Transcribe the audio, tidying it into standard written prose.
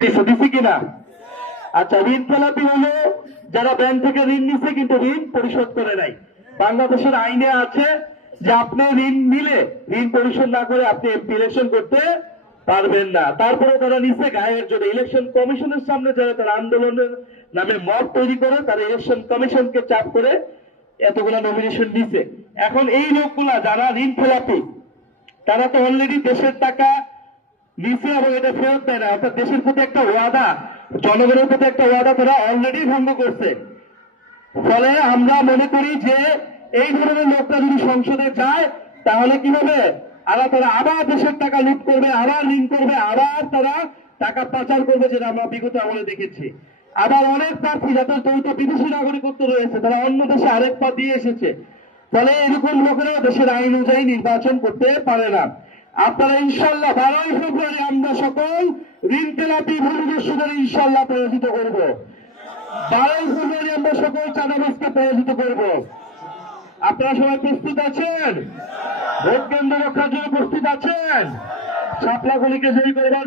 দিছি কিনা? আচ্ছা, ঋণ খেলাপি হলো যারা ব্যাংক থেকে ঋণ নিচ্ছে কিন্তু ঋণ পরিশোধ করে নাই। বাংলাদেশের আইনে আছে যে আপনি ঋণ নিলে ঋণ পরিশোধ না করে আপনি এমপি ইলেকশন করতে পারবেন না। তারপরে তারা নিচ্ছে গায়ের জন্য ইলেকশন কমিশনের সামনে যারা তারা আন্দোলনের নামে মত তৈরি করে তারা ইলেকশন কমিশনকে চাপ করে এতগুলা নমিনেশন নিচ্ছে। এখন এই লোকগুলা যারা ঋণ খেলাপি তারা তো অলরেডি দেশের টাকা নিচে এবং এটা ফেরত দেয় না, অর্থাৎ দেশের প্রতি একটা ওয়াদা, জনগণের প্রতি একটা ওয়াদা তারা অলরেডি ভঙ্গ করছে। ফলে আমরা মনে করি যে এই ধরনের লোকটা যদি সংসদে যায় তাহলে কি হবে, তারা আবার দেশের টাকা লুট করবে, আবার ঋণ করবে, আবার তারা টাকা পাচার করবে, যেটা আমরা বিগত আমলে দেখেছি। আবার অনেক প্রার্থী যাদের দ্বৈত বিদেশি নাগরিকত্ব রয়েছে তারা অন্য দেশে আরেক পা দিয়ে এসেছে। ফলে এরকম লোকেরা দেশের আইন অনুযায়ী নির্বাচন করতে পারে না। আপনারা ইনশাল্লাহ 12ই ফেব্রুয়ারি আমরা সকল ঋণ খেলাপি ভূমিদস্যুদের ইনশাল্লাহ পরাজিত করব। 12ই ফেব্রুয়ারি আমরা সকল চাঁদাবাজকে পরাজিত করব। আপনারা সবাই প্রস্তুত আছেন? ভোট কেন্দ্র রক্ষার জন্য প্রস্তুত আছেন? শাপলা গলিকে জয়ী করবার